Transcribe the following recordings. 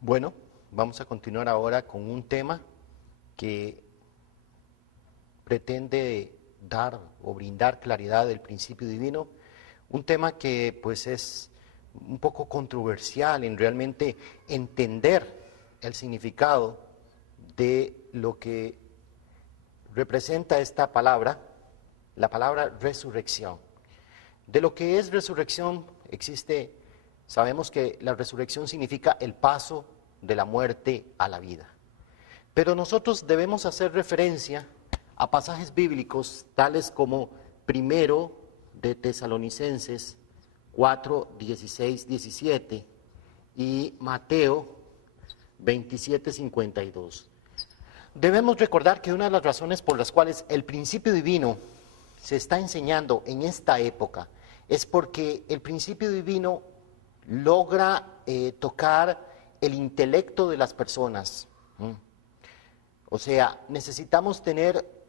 Bueno, vamos a continuar ahora con un tema que pretende dar o brindar claridad del principio divino, un tema que pues es un poco controversial en realmente entender el significado de lo que representa esta palabra, la palabra resurrección. De lo que es resurrección sabemos que la resurrección significa el paso de la muerte a la vida. Pero nosotros debemos hacer referencia a pasajes bíblicos tales como primero de Tesalonicenses 4, 16, 17 y Mateo 27, 52. Debemos recordar que una de las razones por las cuales el principio divino se está enseñando en esta época es porque el principio divino logra tocar el intelecto de las personas. O sea, necesitamos tener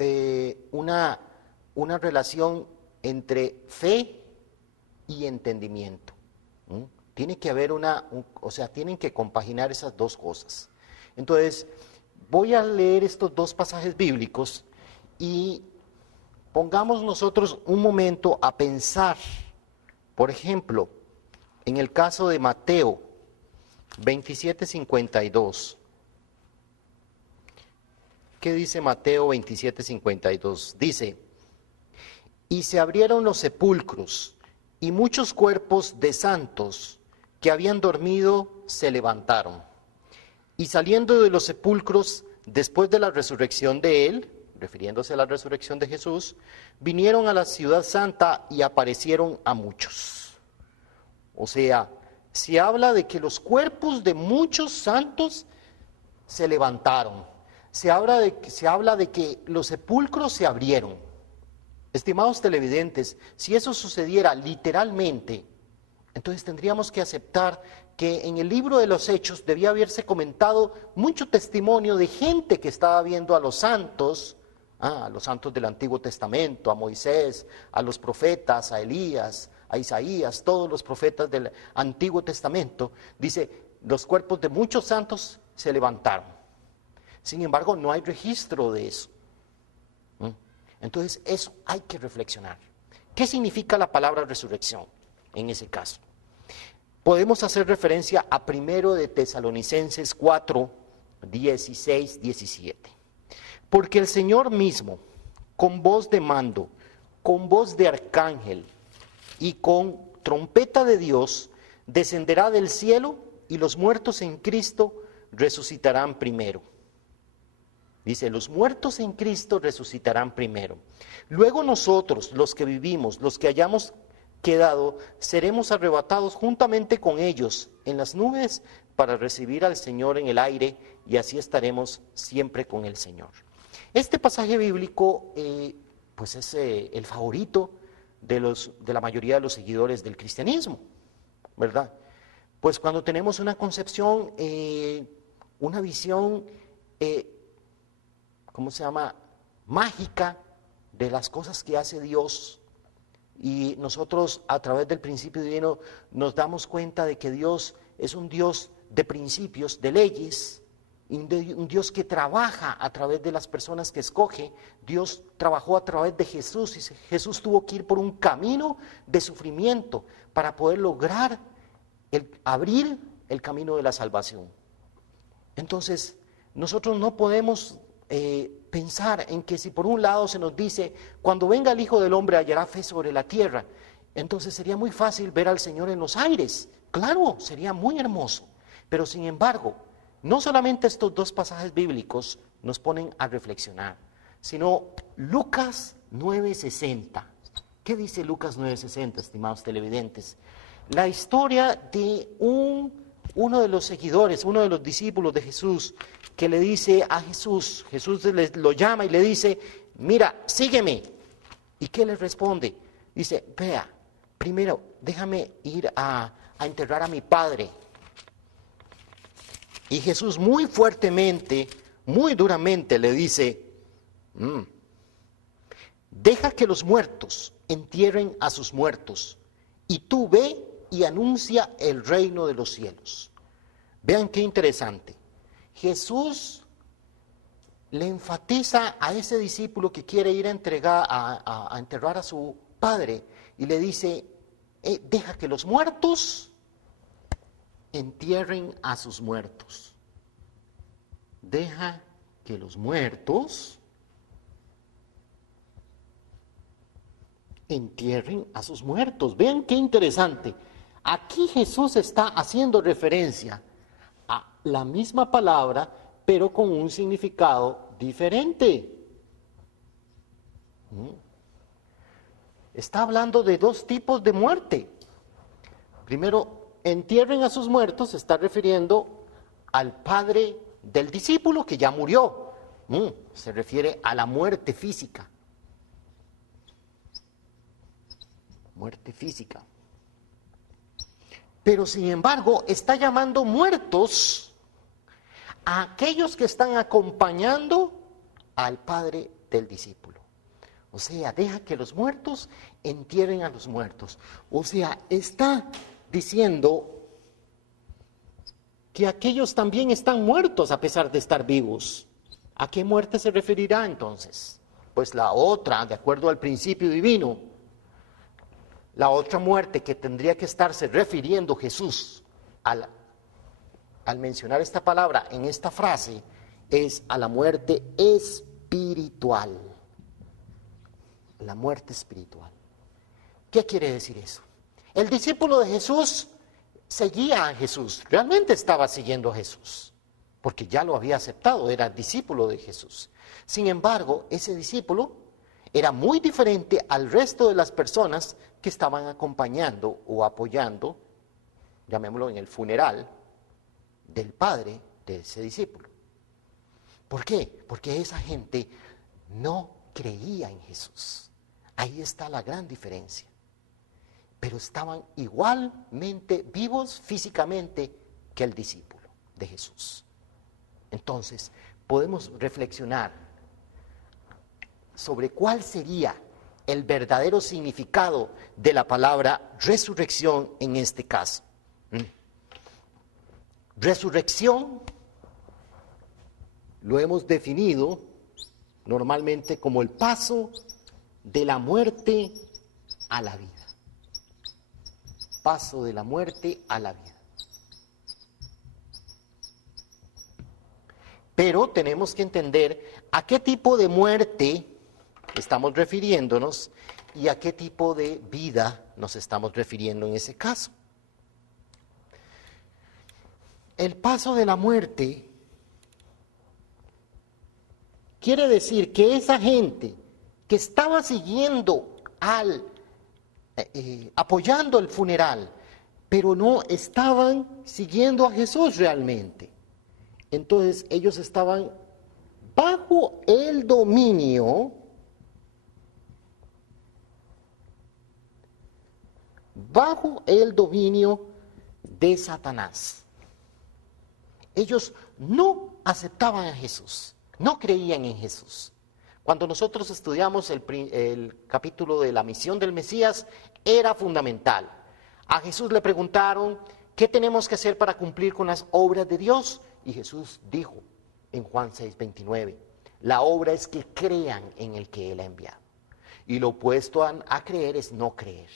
una relación entre fe y entendimiento. Tiene que haber tienen que compaginar esas dos cosas. Entonces, voy a leer estos dos pasajes bíblicos y pongamos nosotros un momento a pensar, por ejemplo, en el caso de Mateo 27:52. ¿Qué dice Mateo 27:52? Dice: y se abrieron los sepulcros, y muchos cuerpos de santos que habían dormido se levantaron. Y saliendo de los sepulcros, después de la resurrección de él, refiriéndose a la resurrección de Jesús, vinieron a la ciudad santa y aparecieron a muchos. O sea, se habla de que los cuerpos de muchos santos se levantaron. Se habla de que los sepulcros se abrieron. Estimados televidentes, si eso sucediera literalmente, entonces tendríamos que aceptar que en el libro de los Hechos debía haberse comentado mucho testimonio de gente que estaba viendo a los santos del Antiguo Testamento, a Moisés, a los profetas, a Elías, a Isaías, todos los profetas del Antiguo Testamento. Dice, los cuerpos de muchos santos se levantaron. Sin embargo, no hay registro de eso. Entonces, eso hay que reflexionar. ¿Qué significa la palabra resurrección en ese caso? Podemos hacer referencia a primero de Tesalonicenses 4, 16, 17. Porque el Señor mismo, con voz de mando, con voz de arcángel y con trompeta de Dios, descenderá del cielo y los muertos en Cristo resucitarán primero. Dice, los muertos en Cristo resucitarán primero. Luego nosotros, los que vivimos, los que hayamos quedado, seremos arrebatados juntamente con ellos en las nubes para recibir al Señor en el aire, y así estaremos siempre con el Señor. Este pasaje bíblico pues es el favorito de la mayoría de los seguidores del cristianismo, ¿verdad? Pues cuando tenemos una concepción, una visión, mágica de las cosas que hace Dios, y nosotros a través del principio divino nos damos cuenta de que Dios es un Dios de principios, de leyes, un Dios que trabaja a través de las personas que escoge. Dios trabajó a través de Jesús, y Jesús tuvo que ir por un camino de sufrimiento para poder lograr abrir el camino de la salvación. Entonces, nosotros no podemos pensar en que si por un lado se nos dice, cuando venga el Hijo del Hombre hallará fe sobre la tierra, entonces sería muy fácil ver al Señor en los aires. Claro, sería muy hermoso. Pero sin embargo, no solamente estos dos pasajes bíblicos nos ponen a reflexionar, sino Lucas 9:60. ¿Qué dice Lucas 9:60, estimados televidentes? La historia de uno de los seguidores, uno de los discípulos de Jesús, que le dice a Jesús, lo llama y le dice, mira, sígueme. ¿Y qué le responde? Dice, vea, primero déjame ir a enterrar a mi padre. Y Jesús muy fuertemente, muy duramente le dice, deja que los muertos entierren a sus muertos, y tú ve y anuncia el reino de los cielos. Vean qué interesante. Jesús le enfatiza a ese discípulo que quiere ir a enterrar a su padre y le dice, deja que los muertos entierren a sus muertos. Deja que los muertos entierren a sus muertos. Vean qué interesante. Aquí Jesús está haciendo referencia a la misma palabra, pero con un significado diferente. Está hablando de dos tipos de muerte. Primero, entierren a sus muertos, se está refiriendo al padre del discípulo que ya murió. Se refiere a la muerte física. Muerte física. Pero sin embargo, está llamando muertos a aquellos que están acompañando al padre del discípulo. O sea, deja que los muertos entierren a los muertos. O sea, está diciendo que aquellos también están muertos a pesar de estar vivos. ¿A qué muerte se referirá entonces? Pues la otra, de acuerdo al principio divino, la otra muerte que tendría que estarse refiriendo Jesús al mencionar esta palabra en esta frase es a la muerte espiritual. La muerte espiritual. ¿Qué quiere decir eso? El discípulo de Jesús seguía a Jesús, realmente estaba siguiendo a Jesús, porque ya lo había aceptado, era discípulo de Jesús. Sin embargo, ese discípulo era muy diferente al resto de las personas que estaban acompañando o apoyando, llamémoslo en el funeral, del padre de ese discípulo. ¿Por qué? Porque esa gente no creía en Jesús. Ahí está la gran diferencia. Pero estaban igualmente vivos físicamente que el discípulo de Jesús. Entonces, podemos reflexionar sobre cuál sería el verdadero significado de la palabra resurrección en este caso. Resurrección lo hemos definido normalmente como el paso de la muerte a la vida. Paso de la muerte a la vida. Pero tenemos que entender a qué tipo de muerte estamos refiriéndonos y a qué tipo de vida nos estamos refiriendo en ese caso. El paso de la muerte quiere decir que esa gente que estaba siguiendo apoyando el funeral, pero no estaban siguiendo a Jesús realmente. Entonces ellos estaban bajo el dominio de Satanás. Ellos no aceptaban a Jesús, no creían en Jesús. Cuando nosotros estudiamos el capítulo de la misión del Mesías, era fundamental. A Jesús le preguntaron, ¿qué tenemos que hacer para cumplir con las obras de Dios? Y Jesús dijo en Juan 6:29, la obra es que crean en el que Él ha enviado. Y lo opuesto a creer es no creer.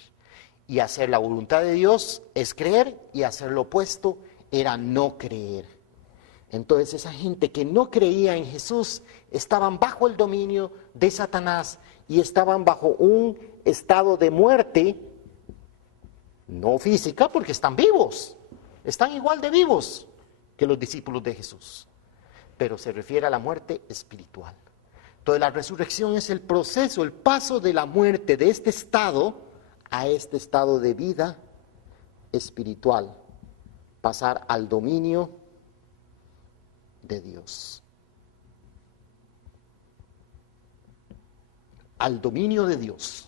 Y hacer la voluntad de Dios es creer, y hacer lo opuesto era no creer. Entonces esa gente que no creía en Jesús estaban bajo el dominio de Satanás y estaban bajo un estado de muerte, no física porque están vivos, están igual de vivos que los discípulos de Jesús, pero se refiere a la muerte espiritual. Entonces la resurrección es el proceso, el paso de la muerte de este estado a este estado de vida espiritual, pasar al dominio de Dios. Al dominio de Dios.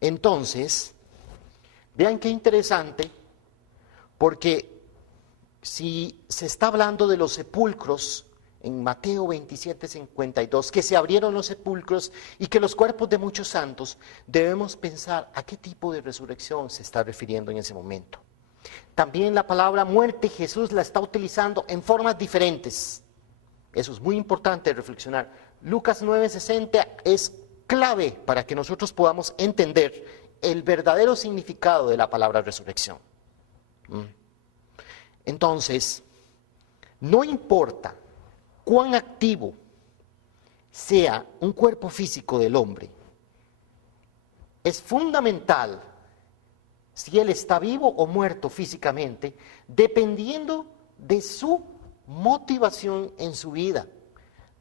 Entonces, vean qué interesante, porque si se está hablando de los sepulcros, en Mateo 27:52, que se abrieron los sepulcros y que los cuerpos de muchos santos, debemos pensar a qué tipo de resurrección se está refiriendo en ese momento. También la palabra muerte Jesús la está utilizando en formas diferentes. Eso es muy importante reflexionar. Lucas 9:60 es clave para que nosotros podamos entender el verdadero significado de la palabra resurrección. Entonces, no importa cuán activo sea un cuerpo físico del hombre, es fundamental si él está vivo o muerto físicamente, dependiendo de su motivación en su vida,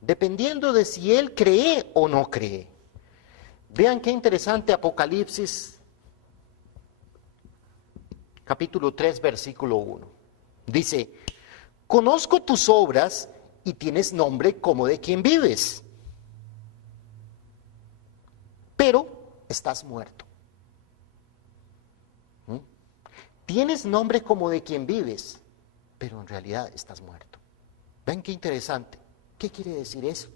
dependiendo de si él cree o no cree. Vean qué interesante Apocalipsis, capítulo 3, versículo 1. Dice, conozco tus obras y tienes nombre como de quien vives, pero estás muerto. Tienes nombre como de quien vives, pero en realidad estás muerto. ¿Ven qué interesante? ¿Qué quiere decir eso?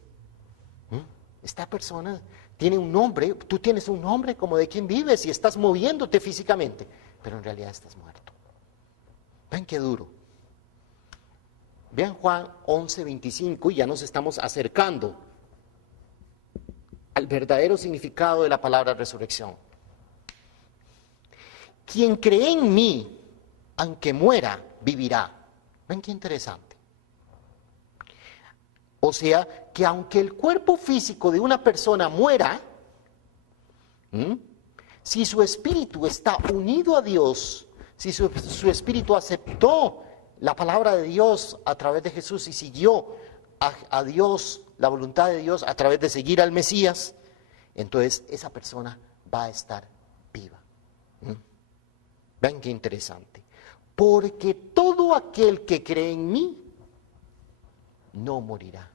Esta persona tiene un nombre, tú tienes un nombre como de quien vives y estás moviéndote físicamente, pero en realidad estás muerto. ¿Ven qué duro? Vean Juan 11:25 y ya nos estamos acercando al verdadero significado de la palabra resurrección. Quien cree en mí, aunque muera, vivirá. ¿Ven qué interesante? O sea, que aunque el cuerpo físico de una persona muera, si su espíritu está unido a Dios, si su espíritu aceptó la palabra de Dios a través de Jesús y siguió a Dios, la voluntad de Dios a través de seguir al Mesías, entonces esa persona va a estar viva. Ven qué interesante. Porque todo aquel que cree en mí no morirá.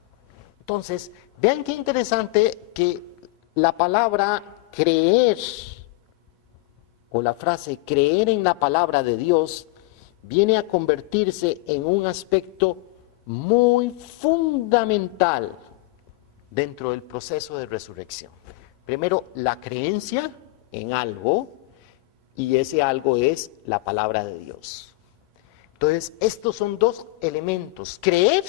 Entonces, vean qué interesante que la palabra creer o la frase creer en la palabra de Dios viene a convertirse en un aspecto muy fundamental dentro del proceso de resurrección. Primero, la creencia en algo, y ese algo es la palabra de Dios. Entonces, estos son dos elementos, creer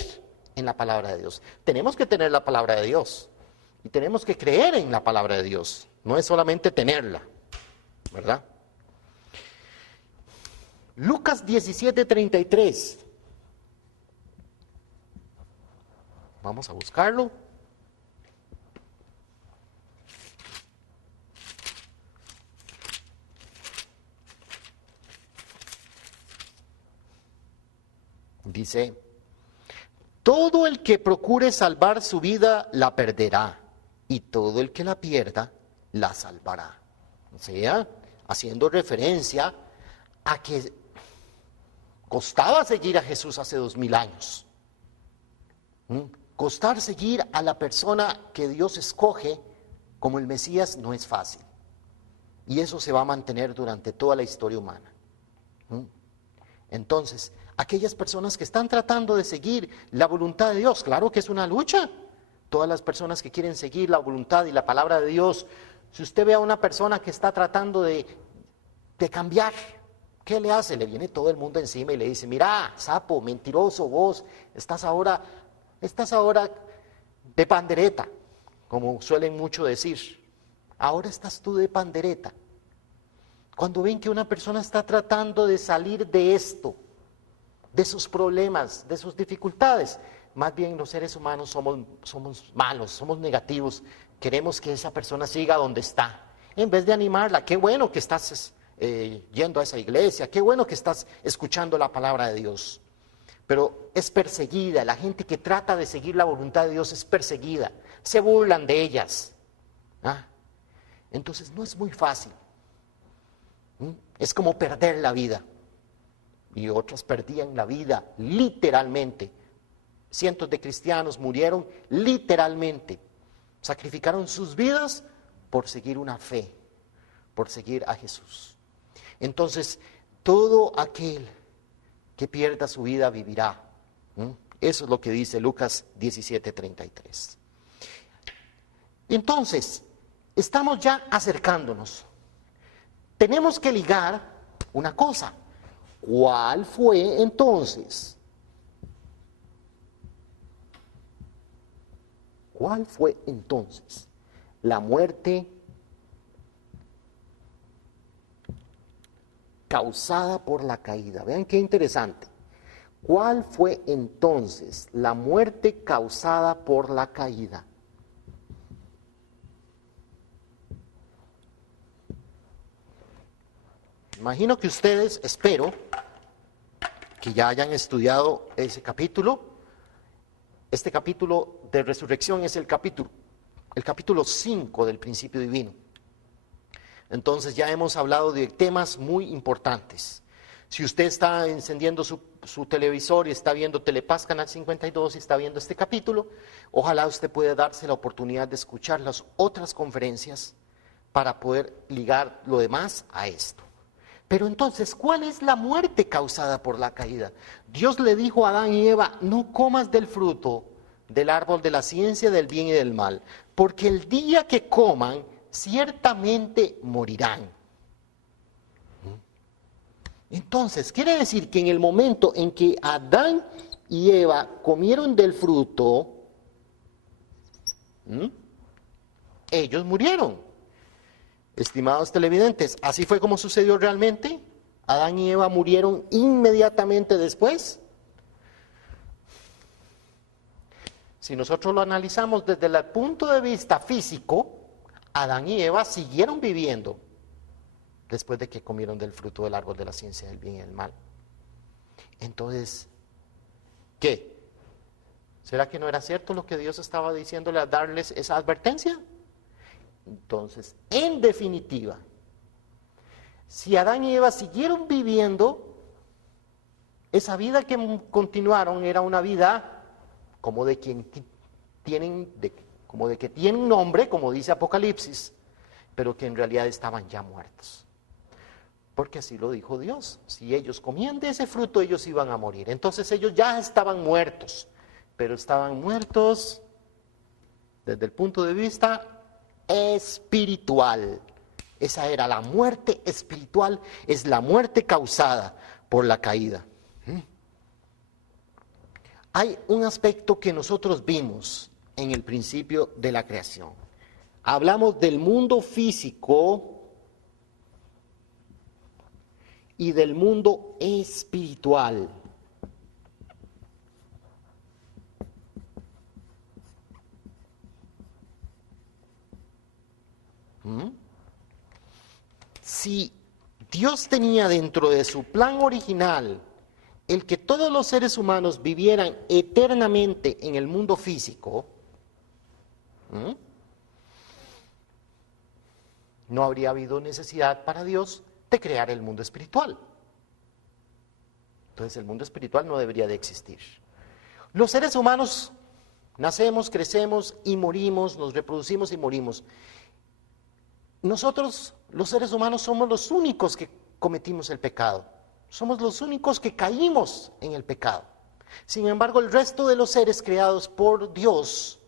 en la palabra de Dios. Tenemos que tener la palabra de Dios y tenemos que creer en la palabra de Dios, no es solamente tenerla, ¿verdad? Lucas 17:33. Vamos a buscarlo. Dice, todo el que procure salvar su vida la perderá, y todo el que la pierda la salvará. O sea, haciendo referencia a que costaba seguir a Jesús hace 2000 años. Costar seguir a la persona que Dios escoge como el Mesías no es fácil. Y eso se va a mantener durante toda la historia humana. Entonces, aquellas personas que están tratando de seguir la voluntad de Dios, claro que es una lucha. Todas las personas que quieren seguir la voluntad y la palabra de Dios, si usted ve a una persona que está tratando de cambiar, ¿qué le hace? Le viene todo el mundo encima y le dice, mira, sapo, mentiroso, vos estás ahora de pandereta, como suelen mucho decir. Ahora estás tú de pandereta. Cuando ven que una persona está tratando de salir de esto, de sus problemas, de sus dificultades, más bien los seres humanos somos malos, somos negativos, queremos que esa persona siga donde está, en vez de animarla. Qué bueno que estás yendo a esa iglesia, qué bueno que estás escuchando la palabra de Dios, pero es perseguida, la gente que trata de seguir la voluntad de Dios es perseguida, se burlan de ellas. Entonces no es muy fácil, es como perder la vida. Y otros perdían la vida literalmente. Cientos de cristianos murieron literalmente. Sacrificaron sus vidas por seguir una fe, por seguir a Jesús. Entonces, todo aquel que pierda su vida vivirá. Eso es lo que dice Lucas 17:33. Entonces, estamos ya acercándonos. Tenemos que ligar una cosa. ¿Cuál fue entonces? ¿Cuál fue entonces la muerte causada por la caída? Vean qué interesante. ¿Cuál fue entonces la muerte causada por la caída? Imagino que ustedes, espero, que ya hayan estudiado ese capítulo. Este capítulo de resurrección es el capítulo 5 del principio divino. Entonces ya hemos hablado de temas muy importantes. Si usted está encendiendo su televisor y está viendo Telepaz Canal 52 y está viendo este capítulo, ojalá usted pueda darse la oportunidad de escuchar las otras conferencias para poder ligar lo demás a esto. Pero entonces, ¿cuál es la muerte causada por la caída? Dios le dijo a Adán y Eva, no comas del fruto del árbol de la ciencia del bien y del mal, porque el día que coman, ciertamente morirán. Entonces, quiere decir que en el momento en que Adán y Eva comieron del fruto, ellos murieron. Estimados televidentes, ¿así fue como sucedió realmente? ¿Adán y Eva murieron inmediatamente después? Si nosotros lo analizamos desde el punto de vista físico, Adán y Eva siguieron viviendo después de que comieron del fruto del árbol de la ciencia del bien y del mal. Entonces, ¿qué? ¿Será que no era cierto lo que Dios estaba diciéndole al darles esa advertencia? Entonces, en definitiva, si Adán y Eva siguieron viviendo, esa vida que continuaron era una vida como de que tienen nombre, como dice Apocalipsis, pero que en realidad estaban ya muertos. Porque así lo dijo Dios. Si ellos comían de ese fruto, ellos iban a morir. Entonces ellos ya estaban muertos, pero estaban muertos desde el punto de vista espiritual. Esa era la muerte espiritual, es la muerte causada por la caída. Hay un aspecto que nosotros vimos en el principio de la creación. Hablamos del mundo físico y del mundo espiritual. Si Dios tenía dentro de su plan original el que todos los seres humanos vivieran eternamente en el mundo físico, no habría habido necesidad para Dios de crear el mundo espiritual. Entonces el mundo espiritual no debería de existir. Los seres humanos nacemos, crecemos y morimos, nos reproducimos y morimos. Nosotros, los seres humanos, somos los únicos que cometimos el pecado. Somos los únicos que caímos en el pecado. Sin embargo, el resto de los seres creados por Dios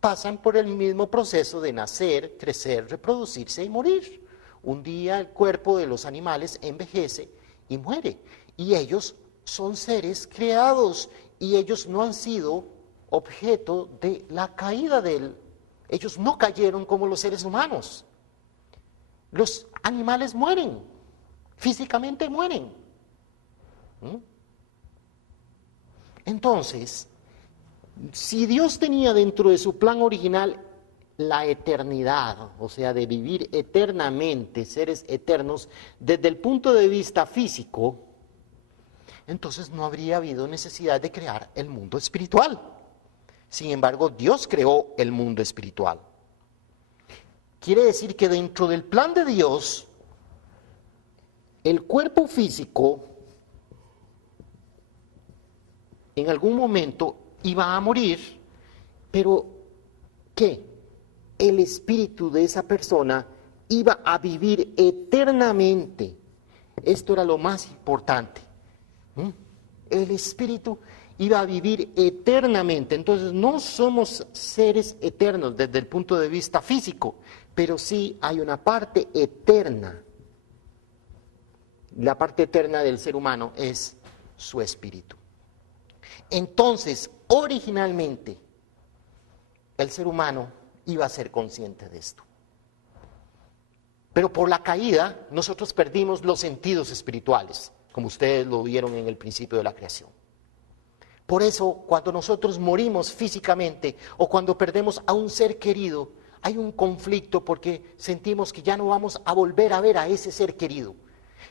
pasan por el mismo proceso de nacer, crecer, reproducirse y morir. Un día el cuerpo de los animales envejece y muere. Y ellos son seres creados y ellos no han sido objeto de la caída de él. Ellos no cayeron como los seres humanos. Los animales mueren, físicamente mueren. Entonces, si Dios tenía dentro de su plan original la eternidad, o sea, de vivir eternamente, seres eternos, desde el punto de vista físico, entonces no habría habido necesidad de crear el mundo espiritual. Sin embargo, Dios creó el mundo espiritual. Quiere decir que dentro del plan de Dios, el cuerpo físico en algún momento iba a morir, pero ¿qué? El espíritu de esa persona iba a vivir eternamente. Esto era lo más importante. El espíritu iba a vivir eternamente. Entonces no somos seres eternos desde el punto de vista físico, pero sí hay una parte eterna la parte eterna del ser humano es su espíritu. Entonces, originalmente, el ser humano iba a ser consciente de esto. Pero por la caída, nosotros perdimos los sentidos espirituales, como ustedes lo vieron en el principio de la creación. Por eso, cuando nosotros morimos físicamente o cuando perdemos a un ser querido, hay un conflicto porque sentimos que ya no vamos a volver a ver a ese ser querido.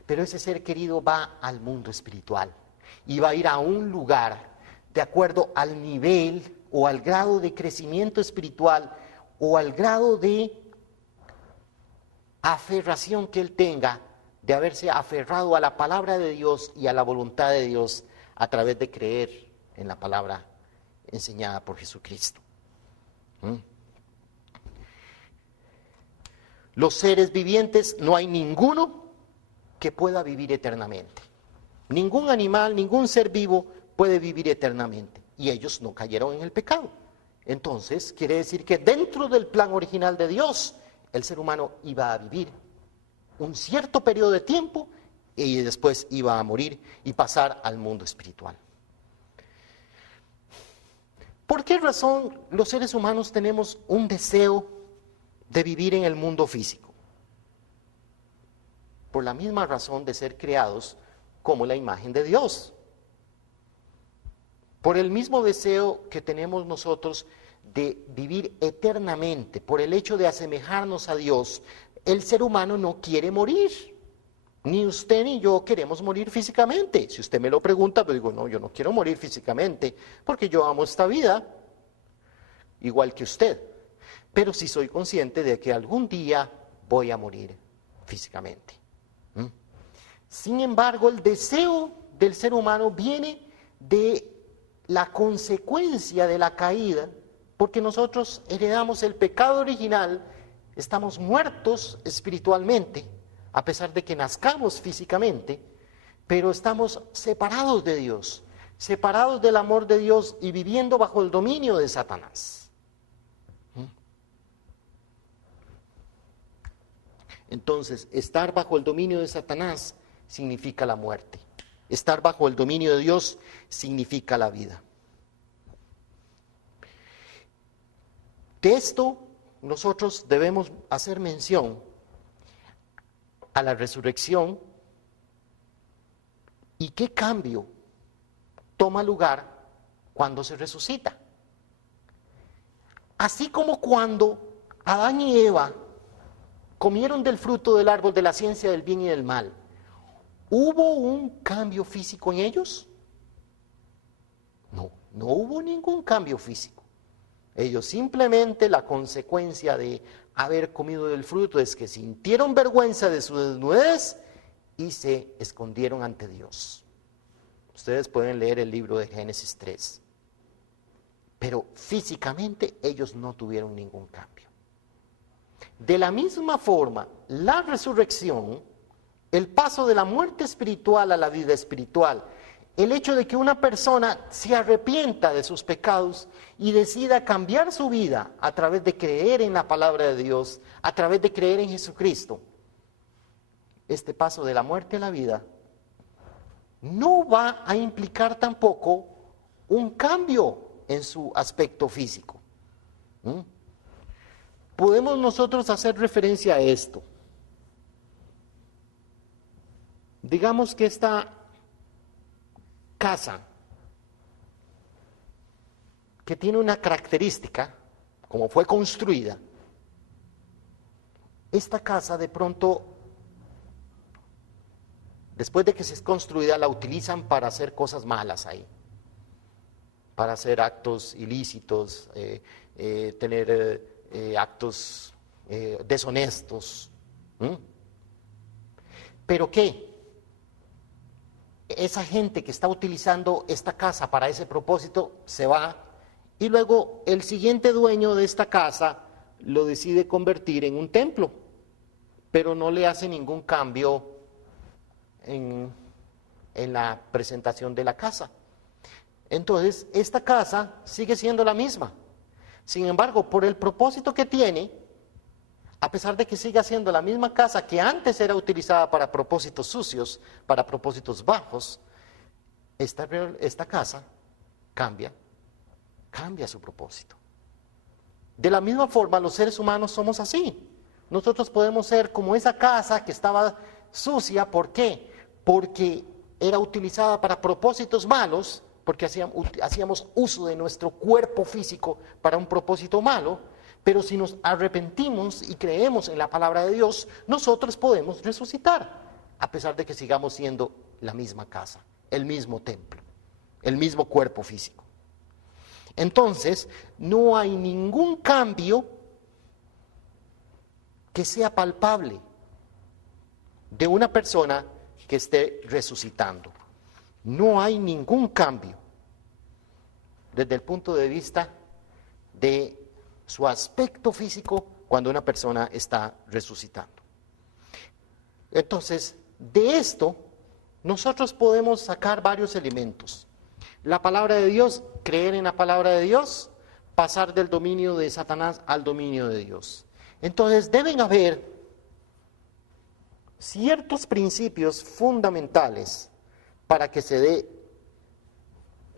Pero ese ser querido va al mundo espiritual y va a ir a un lugar de acuerdo al nivel o al grado de crecimiento espiritual o al grado de aferración que él tenga, de haberse aferrado a la palabra de Dios y a la voluntad de Dios a través de creer en la palabra enseñada por Jesucristo. Los seres vivientes, no hay ninguno que pueda vivir eternamente. Ningún animal, ningún ser vivo puede vivir eternamente. Y ellos no cayeron en el pecado. Entonces, quiere decir que dentro del plan original de Dios, el ser humano iba a vivir un cierto periodo de tiempo y después iba a morir y pasar al mundo espiritual. ¿Por qué razón los seres humanos tenemos un deseo de vivir en el mundo físico? Por la misma razón de ser creados como la imagen de Dios. Por el mismo deseo que tenemos nosotros de vivir eternamente, por el hecho de asemejarnos a Dios, el ser humano no quiere morir. Ni usted ni yo queremos morir físicamente. Si usted me lo pregunta, pues digo, no, yo no quiero morir físicamente, porque yo amo esta vida, igual que usted. Pero sí soy consciente de que algún día voy a morir físicamente. Sin embargo, el deseo del ser humano viene de la consecuencia de la caída, porque nosotros heredamos el pecado original, estamos muertos espiritualmente, a pesar de que nazcamos físicamente, pero estamos separados de Dios, separados del amor de Dios y viviendo bajo el dominio de Satanás. Entonces, estar bajo el dominio de Satanás significa la muerte. Estar bajo el dominio de Dios significa la vida. De esto nosotros debemos hacer mención a la resurrección y qué cambio toma lugar cuando se resucita. Así como cuando Adán y Eva comieron del fruto del árbol de la ciencia del bien y del mal, ¿hubo un cambio físico en ellos? No, no hubo ningún cambio físico. Ellos simplemente, la consecuencia de haber comido del fruto es que sintieron vergüenza de su desnudez y se escondieron ante Dios. Ustedes pueden leer el libro de Génesis 3. Pero físicamente ellos no tuvieron ningún cambio. De la misma forma, la resurrección, el paso de la muerte espiritual a la vida espiritual, el hecho de que una persona se arrepienta de sus pecados y decida cambiar su vida a través de creer en la palabra de Dios, a través de creer en Jesucristo, este paso de la muerte a la vida no va a implicar tampoco un cambio en su aspecto físico. Podemos nosotros hacer referencia a esto. Digamos que esta casa, que tiene una característica, como fue construida, esta casa de pronto, después de que se es construida, la utilizan para hacer cosas malas ahí, para hacer actos ilícitos, tener actos deshonestos. ¿Pero qué? Esa gente que está utilizando esta casa para ese propósito se va y luego el siguiente dueño de esta casa lo decide convertir en un templo, pero no le hace ningún cambio en la presentación de la casa. Entonces, esta casa sigue siendo la misma. Sin embargo, por el propósito que tiene, A pesar de que siga siendo la misma casa que antes era utilizada para propósitos sucios, para propósitos bajos, esta casa cambia su propósito. De la misma forma, los seres humanos somos así. Nosotros podemos ser como esa casa que estaba sucia. ¿Por qué? Porque era utilizada para propósitos malos, porque hacíamos uso de nuestro cuerpo físico para un propósito malo, pero si nos arrepentimos y creemos en la palabra de Dios, nosotros podemos resucitar, a pesar de que sigamos siendo la misma casa, el mismo templo, el mismo cuerpo físico. Entonces, no hay ningún cambio que sea palpable de una persona que esté resucitando. No hay ningún cambio desde el punto de vista de su aspecto físico cuando una persona está resucitando. Entonces, de esto, nosotros podemos sacar varios elementos. La palabra de Dios, creer en la palabra de Dios, pasar del dominio de Satanás al dominio de Dios. Entonces, deben haber ciertos principios fundamentales para que se dé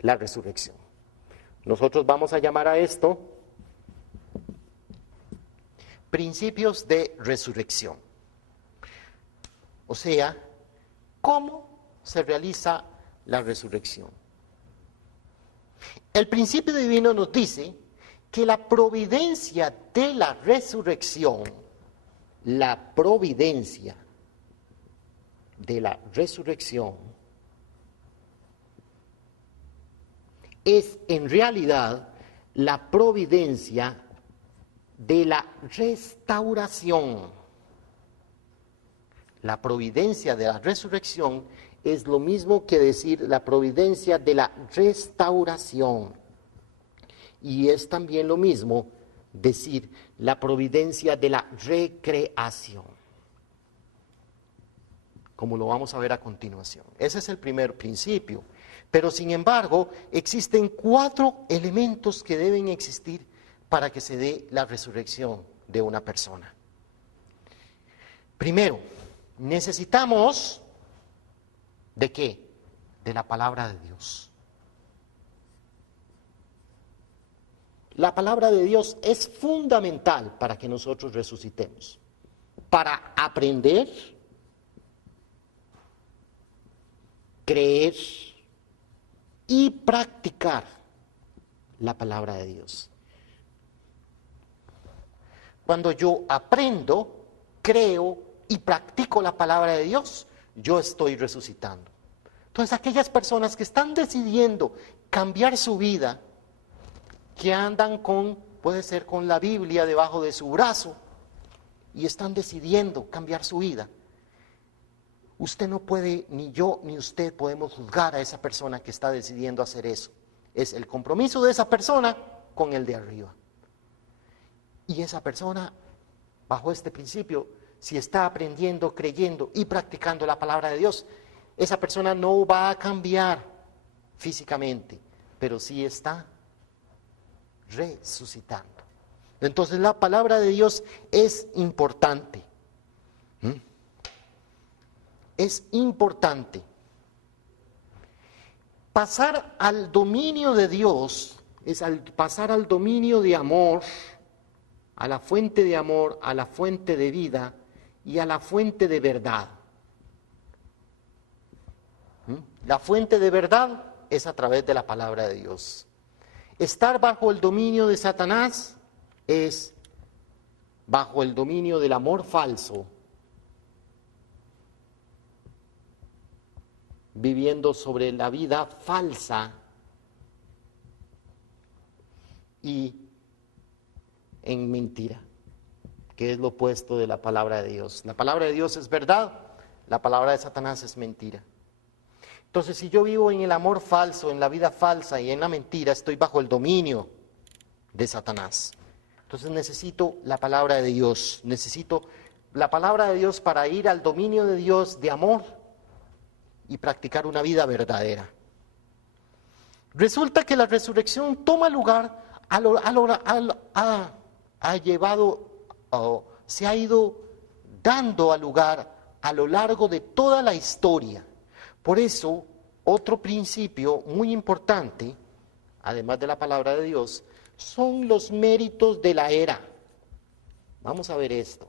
la resurrección. Nosotros vamos a llamar a esto principios de resurrección. O sea, ¿cómo se realiza la resurrección? El principio divino nos dice que la providencia de la resurrección, es en realidad la providencia de la restauración. La providencia de la resurrección es lo mismo que decir la providencia de la restauración. Y es también lo mismo decir la providencia de la recreación, como lo vamos a ver a continuación. Ese es el primer principio. Pero sin embargo, existen 4 elementos que deben existir para que se dé la resurrección de una persona. Primero, necesitamos ¿de qué? De la palabra de Dios. La palabra de Dios es fundamental para que nosotros resucitemos, para aprender, creer y practicar la palabra de Dios. Cuando yo aprendo, creo y practico la palabra de Dios, yo estoy resucitando. Entonces, aquellas personas que están decidiendo cambiar su vida, que andan puede ser con la Biblia debajo de su brazo, y están decidiendo cambiar su vida, usted no puede, ni yo ni usted podemos juzgar a esa persona que está decidiendo hacer eso. Es el compromiso de esa persona con el de arriba. Y esa persona, bajo este principio, si está aprendiendo, creyendo y practicando la palabra de Dios, esa persona no va a cambiar físicamente, pero sí está resucitando. Entonces la palabra de Dios es importante. Es importante. Pasar al dominio de Dios es pasar al dominio de amor, a la fuente de amor, a la fuente de vida y a la fuente de verdad. La fuente de verdad es a través de la palabra de Dios. Estar bajo el dominio de Satanás es bajo el dominio del amor falso, viviendo sobre la vida falsa y en mentira, que es lo opuesto de la palabra de Dios. La palabra de Dios es verdad, la palabra de Satanás es mentira. Entonces, si yo vivo en el amor falso, en la vida falsa y en la mentira, estoy bajo el dominio de Satanás. Entonces necesito la palabra de Dios, necesito la palabra de Dios para ir al dominio de Dios de amor y practicar una vida verdadera. Resulta que la resurrección toma lugar, ha llevado se ha ido dando a lugar a lo largo de toda la historia. Por eso, otro principio muy importante, además de la palabra de Dios, son los méritos de la era. Vamos a ver esto,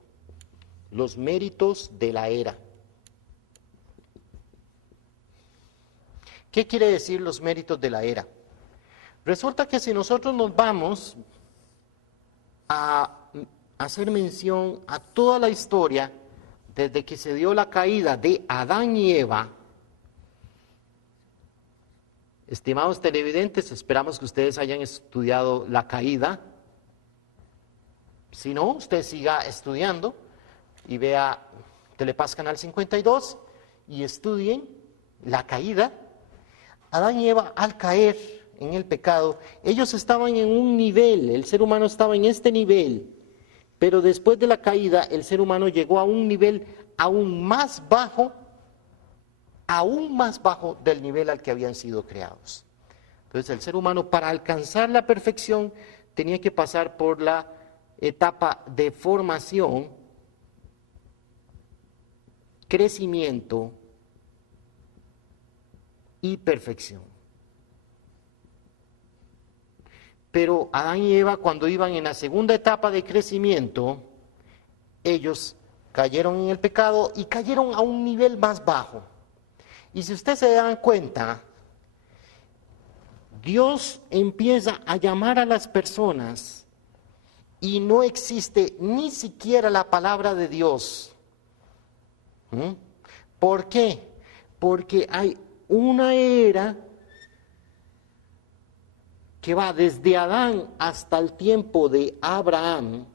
los méritos de la era. ¿Qué quiere decir los méritos de la era? Resulta que si nosotros nos vamos a hacer mención a toda la historia, desde que se dio la caída de Adán y Eva, estimados televidentes, esperamos que ustedes hayan estudiado la caída. Si no, usted siga estudiando y vea Telepaz Canal 52 y estudien la caída. Adán y Eva, al caer en el pecado, ellos estaban en un nivel, el ser humano estaba en este nivel, pero después de la caída, el ser humano llegó a un nivel aún más bajo del nivel al que habían sido creados. Entonces, el ser humano, para alcanzar la perfección, tenía que pasar por la etapa de formación, crecimiento y perfección. Pero Adán y Eva, cuando iban en la segunda etapa de crecimiento, ellos cayeron en el pecado y cayeron a un nivel más bajo. Y si ustedes se dan cuenta, Dios empieza a llamar a las personas y no existe ni siquiera la palabra de Dios. ¿Por qué? Porque hay una era que va desde Adán hasta el tiempo de Abraham,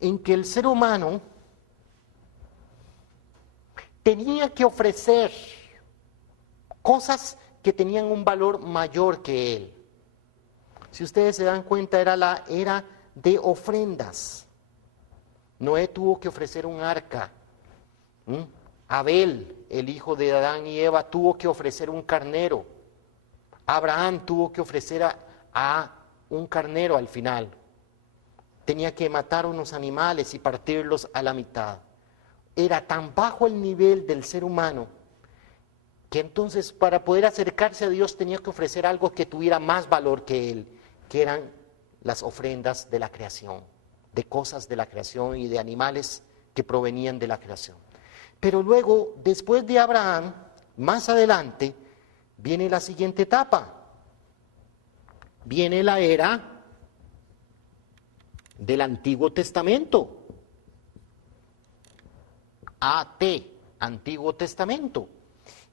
en que el ser humano tenía que ofrecer cosas que tenían un valor mayor que él. Si ustedes se dan cuenta, era la era de ofrendas. Noé tuvo que ofrecer un arca. Abel, el hijo de Adán y Eva, tuvo que ofrecer un carnero. Abraham tuvo que ofrecer a un carnero al final. Tenía que matar unos animales y partirlos a la mitad. Era tan bajo el nivel del ser humano que entonces para poder acercarse a Dios tenía que ofrecer algo que tuviera más valor que él, que eran las ofrendas de la creación, de cosas de la creación y de animales que provenían de la creación. Pero luego, después de Abraham, más adelante, viene la siguiente etapa. Viene la era del Antiguo Testamento. AT, Antiguo Testamento.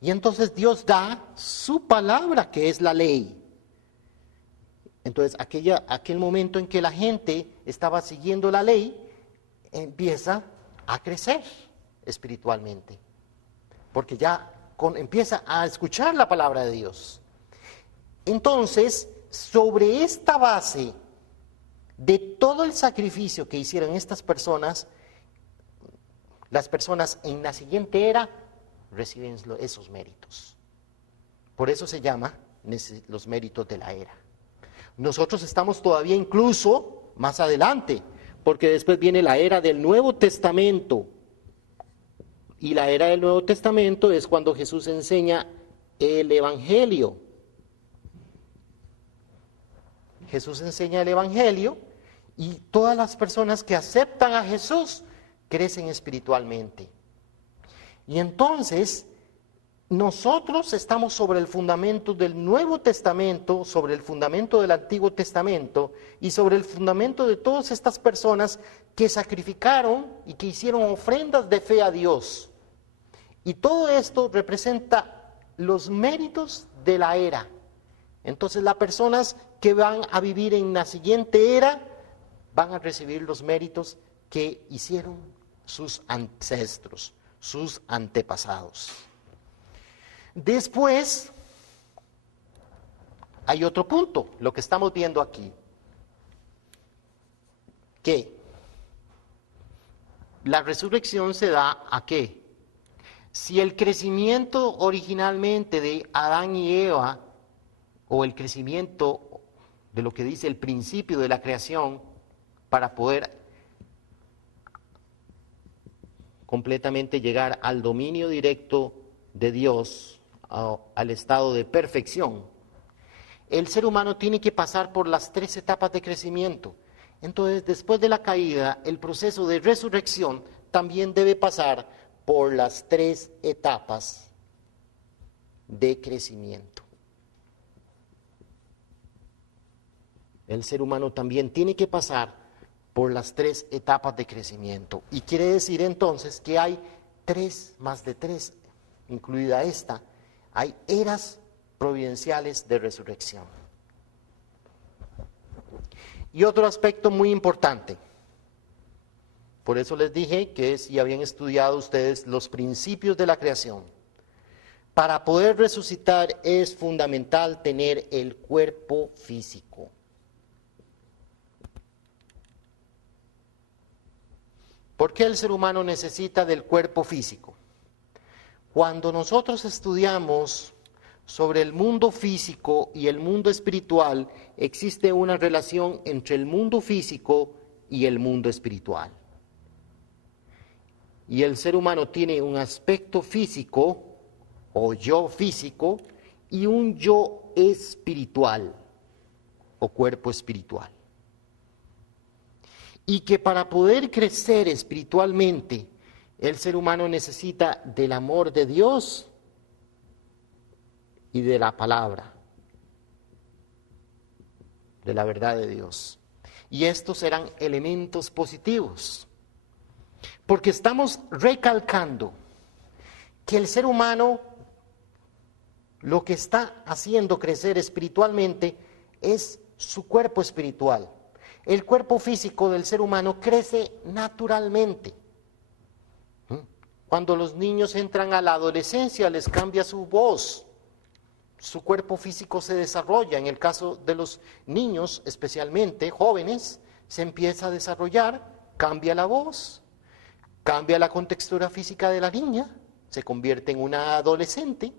Y entonces Dios da su palabra, que es la ley. Entonces, aquel momento en que la gente estaba siguiendo la ley, empieza a crecer espiritualmente. Porque ya empieza a escuchar la palabra de Dios. Entonces, sobre esta base de todo el sacrificio que hicieron estas personas, las personas en la siguiente era reciben esos méritos. Por eso se llama los méritos de la era. Nosotros estamos todavía incluso más adelante, porque después viene la era del Nuevo Testamento. Y la era del Nuevo Testamento es cuando Jesús enseña el Evangelio. Jesús enseña el Evangelio y todas las personas que aceptan a Jesús crecen espiritualmente. Y entonces, nosotros estamos sobre el fundamento del Nuevo Testamento, sobre el fundamento del Antiguo Testamento y sobre el fundamento de todas estas personas que sacrificaron y que hicieron ofrendas de fe a Dios. Y todo esto representa los méritos de la era. Entonces, las personas que van a vivir en la siguiente era van a recibir los méritos que hicieron sus ancestros, sus antepasados. Después, hay otro punto, lo que estamos viendo aquí, que la resurrección se da ¿a qué? Si el crecimiento originalmente de Adán y Eva, o el crecimiento de lo que dice el principio de la creación, para poder completamente llegar al dominio directo de Dios, al estado de perfección, el ser humano tiene que pasar por las 3 etapas de crecimiento. Entonces, después de la caída, el proceso de resurrección también debe pasar por las 3 etapas de crecimiento. El ser humano también tiene que pasar por las 3 etapas de crecimiento. Y quiere decir entonces que hay 3 más de 3, incluida esta, hay eras providenciales de resurrección. Y otro aspecto muy importante, por eso les dije que si habían estudiado ustedes los principios de la creación, para poder resucitar es fundamental tener el cuerpo físico. ¿Por qué el ser humano necesita del cuerpo físico? Cuando nosotros estudiamos sobre el mundo físico y el mundo espiritual, existe una relación entre el mundo físico y el mundo espiritual. Y el ser humano tiene un aspecto físico, o yo físico, y un yo espiritual, o cuerpo espiritual. Y que para poder crecer espiritualmente, el ser humano necesita del amor de Dios y de la palabra, de la verdad de Dios. Y estos serán elementos positivos, porque estamos recalcando que el ser humano lo que está haciendo crecer espiritualmente es su cuerpo espiritual. El cuerpo físico del ser humano crece naturalmente. Cuando los niños entran a la adolescencia les cambia su voz, su cuerpo físico se desarrolla. En el caso de los niños, especialmente jóvenes, se empieza a desarrollar, cambia la voz, cambia la contextura física de la niña, se convierte en una adolescente.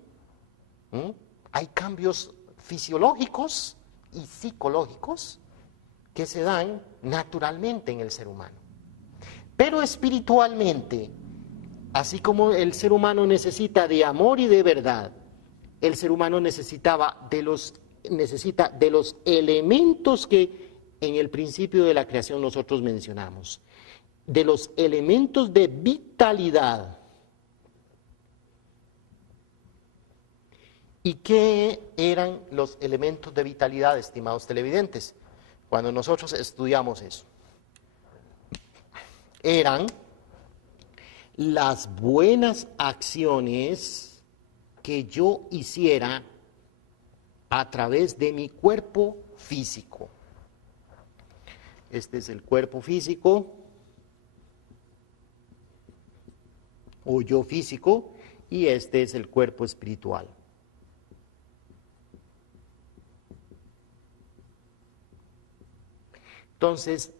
Hay cambios fisiológicos y psicológicos que se dan naturalmente en el ser humano. Pero espiritualmente, así como el ser humano necesita de amor y de verdad, el ser humano necesita de los elementos que en el principio de la creación nosotros mencionamos, de los elementos de vitalidad. ¿Y qué eran los elementos de vitalidad, estimados televidentes? Cuando nosotros estudiamos eso, eran las buenas acciones que yo hiciera a través de mi cuerpo físico. Este es el cuerpo físico, o yo físico, y este es el cuerpo espiritual. Entonces,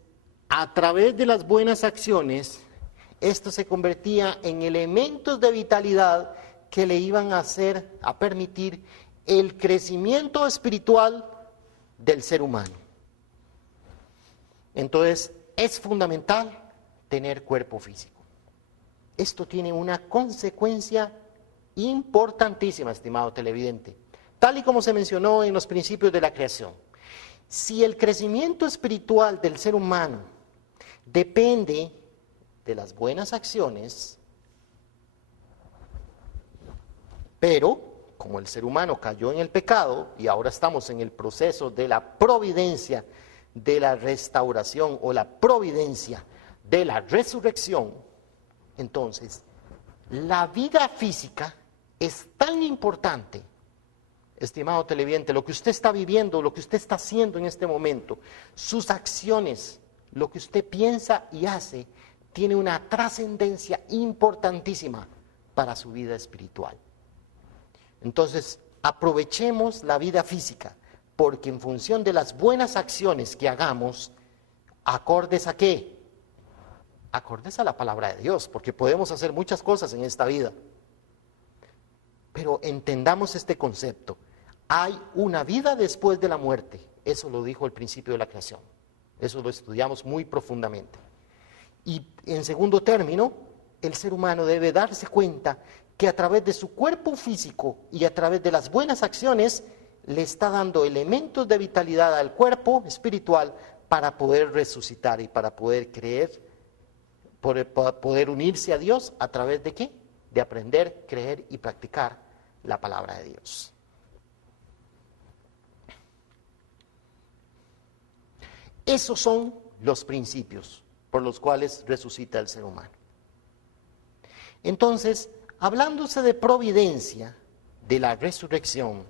a través de las buenas acciones, esto se convertía en elementos de vitalidad que le iban a permitir el crecimiento espiritual del ser humano. Entonces, es fundamental tener cuerpo físico. Esto tiene una consecuencia importantísima, estimado televidente, tal y como se mencionó en los principios de la creación. Si el crecimiento espiritual del ser humano depende de las buenas acciones, pero como el ser humano cayó en el pecado y ahora estamos en el proceso de la providencia, de la restauración o la providencia de la resurrección, entonces la vida física es tan importante. Estimado televidente, lo que usted está viviendo, lo que usted está haciendo en este momento, sus acciones, lo que usted piensa y hace, tiene una trascendencia importantísima para su vida espiritual. Entonces, aprovechemos la vida física, porque en función de las buenas acciones que hagamos, ¿acordes a qué? Acordes a la palabra de Dios, porque podemos hacer muchas cosas en esta vida. Pero entendamos este concepto. Hay una vida después de la muerte. Eso lo dijo el principio de la creación. Eso lo estudiamos muy profundamente. Y en segundo término, el ser humano debe darse cuenta que a través de su cuerpo físico y a través de las buenas acciones le está dando elementos de vitalidad al cuerpo espiritual para poder resucitar y para poder creer, para poder unirse a Dios a través de ¿qué? De aprender, creer y practicar la palabra de Dios. Esos son los principios por los cuales resucita el ser humano. Entonces, hablándose de providencia, de la resurrección,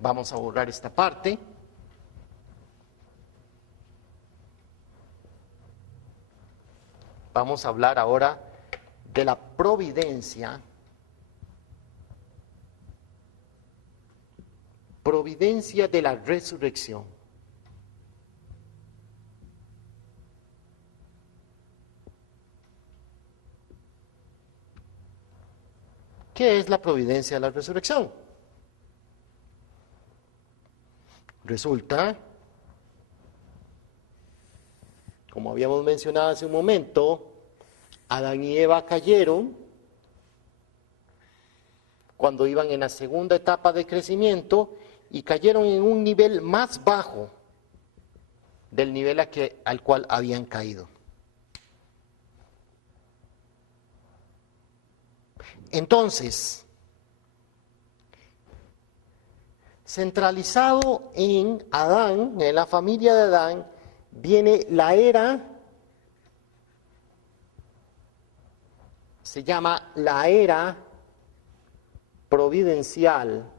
vamos a borrar esta parte. Vamos a hablar ahora de la providencia. Providencia de la resurrección. ¿Qué es la providencia de la resurrección? Resulta, como habíamos mencionado hace un momento, Adán y Eva cayeron cuando iban en la segunda etapa de crecimiento y cayeron en un nivel más bajo del nivel al cual habían caído. Entonces, centralizado en Adán, en la familia de Adán, viene la era, se llama la era providencial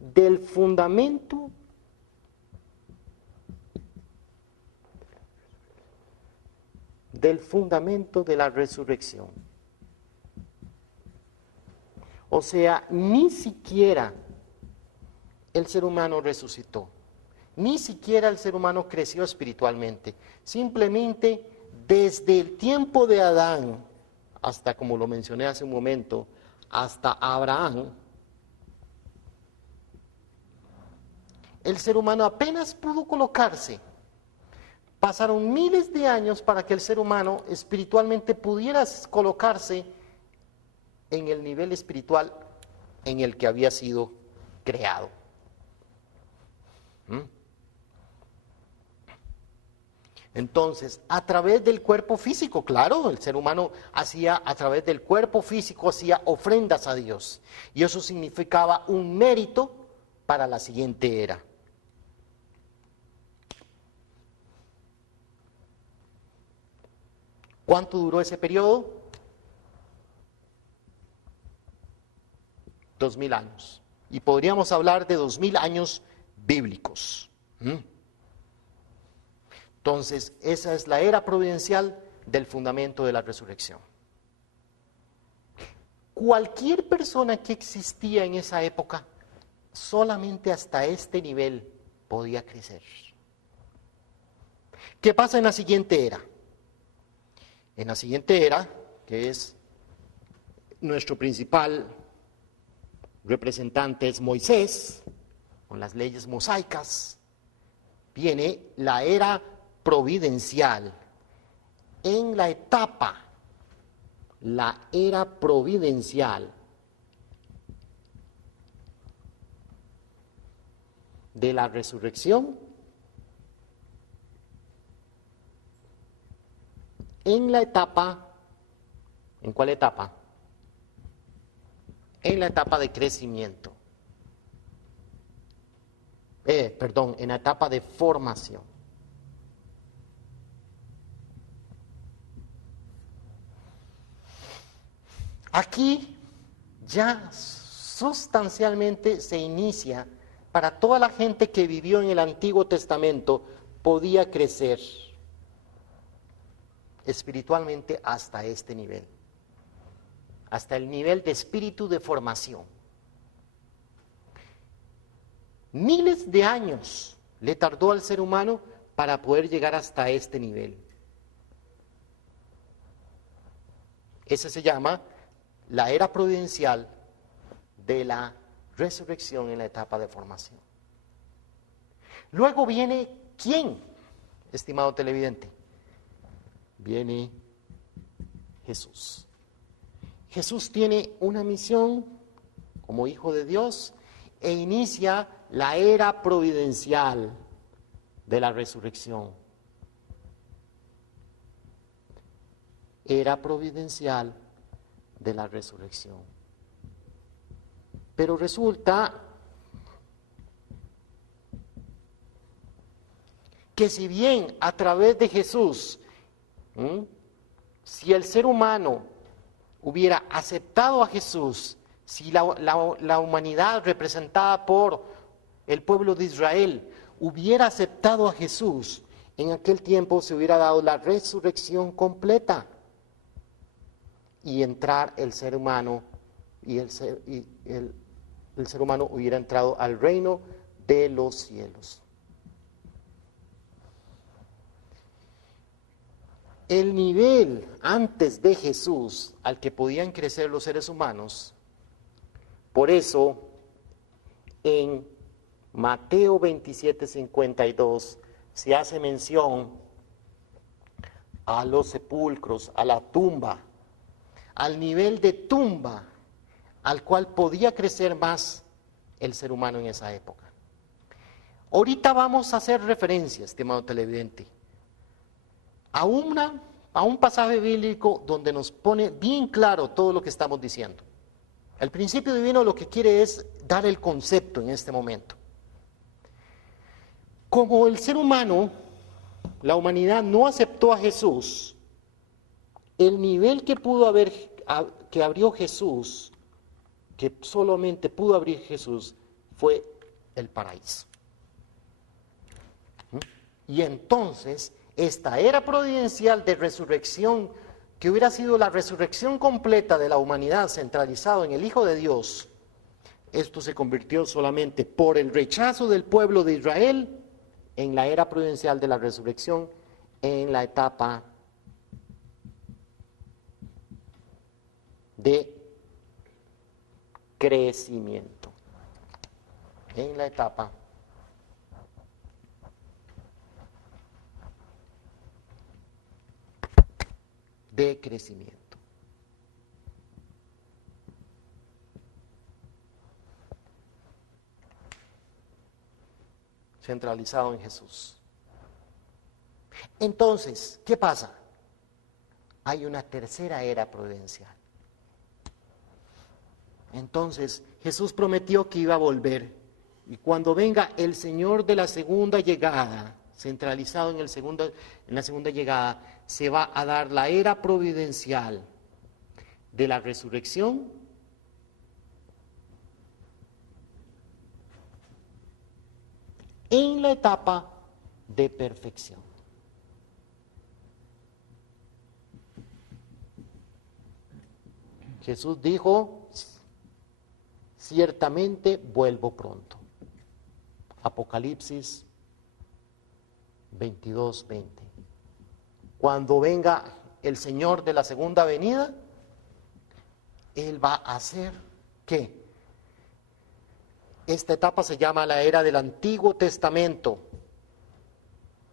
del fundamento de la resurrección. O sea, ni siquiera el ser humano resucitó, ni siquiera el ser humano creció espiritualmente, simplemente desde el tiempo de Adán hasta, como lo mencioné hace un momento, hasta Abraham, el ser humano apenas pudo colocarse. Pasaron miles de años para que el ser humano espiritualmente pudiera colocarse en el nivel espiritual en el que había sido creado. Entonces, a través del cuerpo físico, claro, el ser humano hacía, a través del cuerpo físico, hacía ofrendas a Dios. Y eso significaba un mérito para la siguiente era. ¿Cuánto duró ese periodo? 2000 años. Y podríamos hablar de 2000 años bíblicos. Entonces, esa es la era providencial del fundamento de la resurrección. Cualquier persona que existía en esa época, solamente hasta este nivel podía crecer. ¿Qué pasa en la siguiente era? En la siguiente era, que es nuestro principal representante es Moisés, con las leyes mosaicas, viene la era providencial. En la era providencial de la resurrección, ¿en cuál etapa? En la etapa de crecimiento. En la etapa de formación. Aquí ya sustancialmente se inicia, para toda la gente que vivió en el Antiguo Testamento, podía crecer espiritualmente hasta este nivel, hasta el nivel de espíritu de formación. Miles de años le tardó al ser humano para poder llegar hasta este nivel. Ese se llama la era providencial de la resurrección en la etapa de formación. Luego viene, ¿quién, estimado televidente? Viene Jesús. Jesús tiene una misión como Hijo de Dios e inicia la era providencial de la resurrección. Era providencial de la resurrección. Pero resulta que si bien a través de Jesús, si el ser humano hubiera aceptado a Jesús, si la humanidad representada por el pueblo de Israel hubiera aceptado a Jesús, en aquel tiempo se hubiera dado la resurrección completa. Y entrar el ser humano, el ser humano hubiera entrado al reino de los cielos. El nivel antes de Jesús al que podían crecer los seres humanos, por eso en Mateo 27:52 se hace mención a los sepulcros, a la tumba, al nivel de tumba al cual podía crecer más el ser humano en esa época. Ahorita vamos a hacer referencia, estimado televidente, a un pasaje bíblico donde nos pone bien claro todo lo que estamos diciendo. El principio divino lo que quiere es dar el concepto en este momento. Como el ser humano, la humanidad no aceptó a Jesús, el nivel que abrió Jesús, que solamente pudo abrir Jesús, fue el paraíso. Y entonces, esta era providencial de resurrección, que hubiera sido la resurrección completa de la humanidad centralizado en el Hijo de Dios, esto se convirtió solamente por el rechazo del pueblo de Israel en la era providencial de la resurrección, en la etapa de crecimiento. En la etapa de crecimiento. Centralizado en Jesús. Entonces, ¿qué pasa? Hay una tercera era providencial. Entonces, Jesús prometió que iba a volver. Y cuando venga el Señor de la segunda llegada, centralizado en la segunda llegada, se va a dar la era providencial de la resurrección en la etapa de perfección. Jesús dijo, ciertamente vuelvo pronto. Apocalipsis 22:20. Cuando venga el Señor de la segunda venida, Él va a hacer ¿qué? Esta etapa se llama la era del Antiguo Testamento.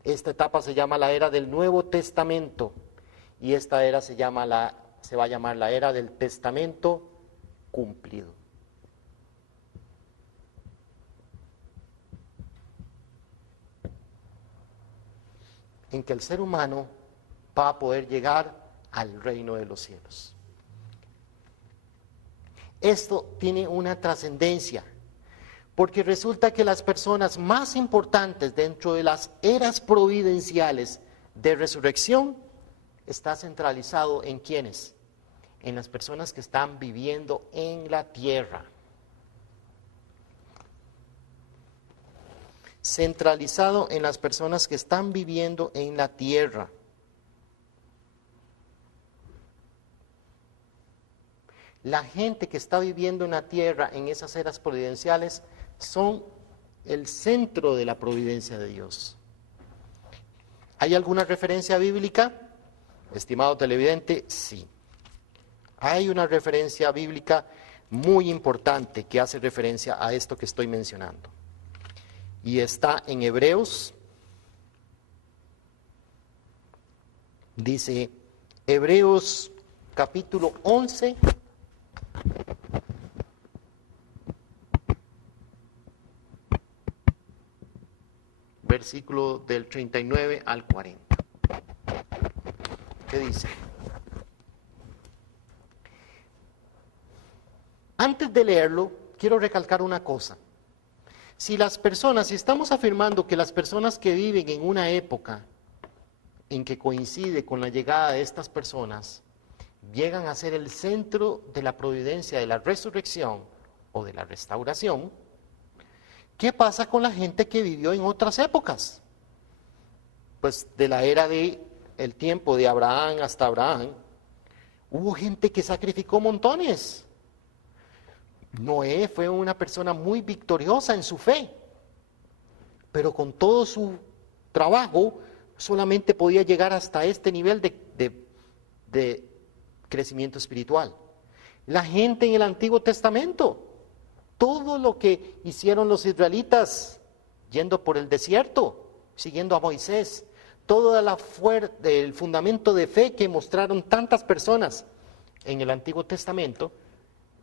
Esta etapa se llama la era del Nuevo Testamento. Y esta era se va a llamar la era del Testamento cumplido. En que el ser humano va a poder llegar al reino de los cielos. Esto tiene una trascendencia, porque resulta que las personas más importantes dentro de las eras providenciales de resurrección está centralizado en ¿quiénes? En las personas que están viviendo en la tierra. Centralizado en las personas que están viviendo en la tierra. La gente que está viviendo en la tierra en esas eras providenciales son el centro de la providencia de Dios. ¿Hay alguna referencia bíblica? Estimado televidente, sí. Hay una referencia bíblica muy importante que hace referencia a esto que estoy mencionando. Y está en Hebreos. Dice Hebreos capítulo 11. Versículo del 39 al 40. ¿Qué dice? Antes de leerlo, quiero recalcar una cosa. Si estamos afirmando que las personas que viven en una época en que coincide con la llegada de estas personas, llegan a ser el centro de la providencia de la resurrección o de la restauración, ¿qué pasa con la gente que vivió en otras épocas? Pues de la era el tiempo de Abraham hasta Abraham, hubo gente que sacrificó montones. Noé fue una persona muy victoriosa en su fe, pero con todo su trabajo solamente podía llegar hasta este nivel de crecimiento espiritual. La gente en el Antiguo Testamento, todo lo que hicieron los israelitas yendo por el desierto, siguiendo a Moisés, todo el fundamento de fe que mostraron tantas personas en el Antiguo Testamento,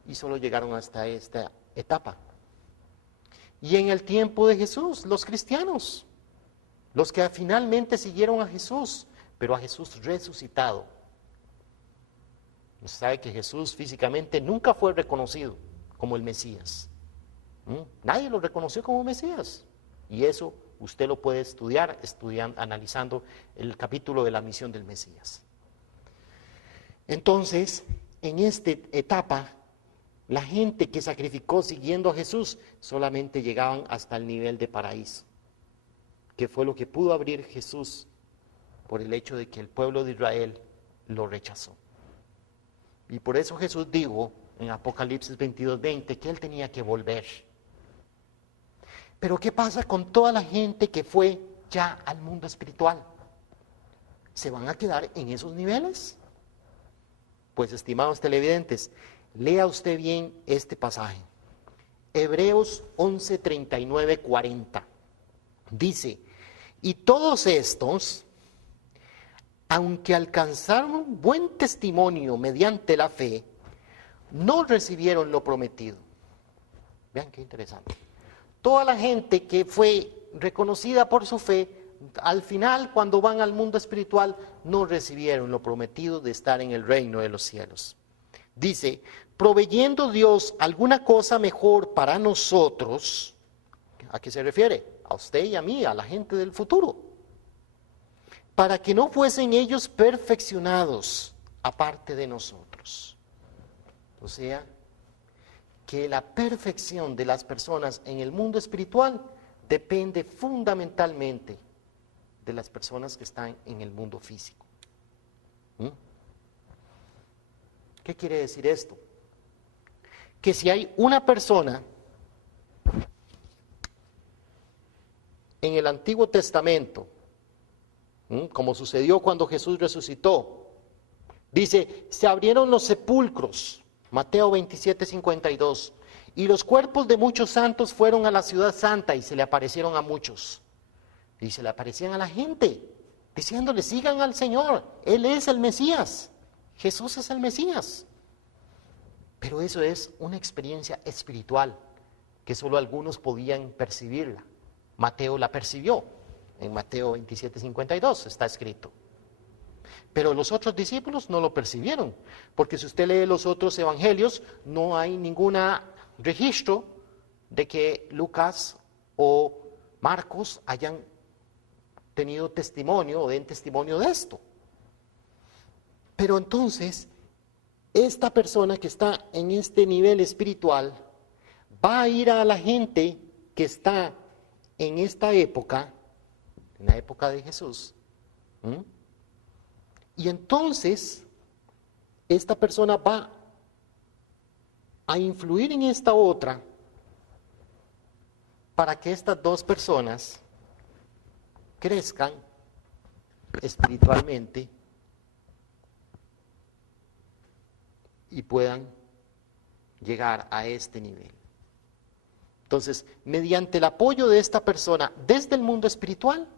y solo llegaron hasta esta etapa. Y en el tiempo de Jesús, los cristianos, los que finalmente siguieron a Jesús, pero a Jesús resucitado. Usted sabe que Jesús físicamente nunca fue reconocido como el Mesías. Nadie lo reconoció como Mesías. Y eso usted lo puede estudiar, analizando el capítulo de la misión del Mesías. Entonces, en esta etapa, la gente que sacrificó siguiendo a Jesús solamente llegaban hasta el nivel de paraíso, que fue lo que pudo abrir Jesús por el hecho de que el pueblo de Israel lo rechazó. Y por eso Jesús dijo en Apocalipsis 22:20 que Él tenía que volver. Pero ¿qué pasa con toda la gente que fue ya al mundo espiritual? ¿Se van a quedar en esos niveles? Pues, estimados televidentes, lea usted bien este pasaje. Hebreos 11, 39, 40. Dice, y todos estos, aunque alcanzaron buen testimonio mediante la fe, no recibieron lo prometido. Vean qué interesante. Toda la gente que fue reconocida por su fe, al final, cuando van al mundo espiritual, no recibieron lo prometido de estar en el reino de los cielos. Dice, proveyendo Dios alguna cosa mejor para nosotros, ¿a qué se refiere? A usted y a mí, a la gente del futuro. Para que no fuesen ellos perfeccionados aparte de nosotros. O sea, que la perfección de las personas en el mundo espiritual depende fundamentalmente de las personas que están en el mundo físico. ¿Qué quiere decir esto? Que si hay una persona en el Antiguo Testamento, como sucedió cuando Jesús resucitó, dice, se abrieron los sepulcros, Mateo 27, 52, y los cuerpos de muchos santos fueron a la ciudad santa y se le aparecieron a muchos. Y se le aparecían a la gente, diciéndole, sigan al Señor, Él es el Mesías, Jesús es el Mesías. Pero eso es una experiencia espiritual que solo algunos podían percibirla. Mateo la percibió, en Mateo 27, 52 está escrito. Pero los otros discípulos no lo percibieron, porque si usted lee los otros evangelios, no hay ningún registro de que Lucas o Marcos hayan tenido testimonio o den testimonio de esto. Pero entonces, esta persona que está en este nivel espiritual va a ir a la gente que está en esta época, en la época de Jesús, y entonces esta persona va a influir en esta otra para que estas dos personas crezcan espiritualmente y puedan llegar a este nivel. Entonces, mediante el apoyo de esta persona desde el mundo espiritual,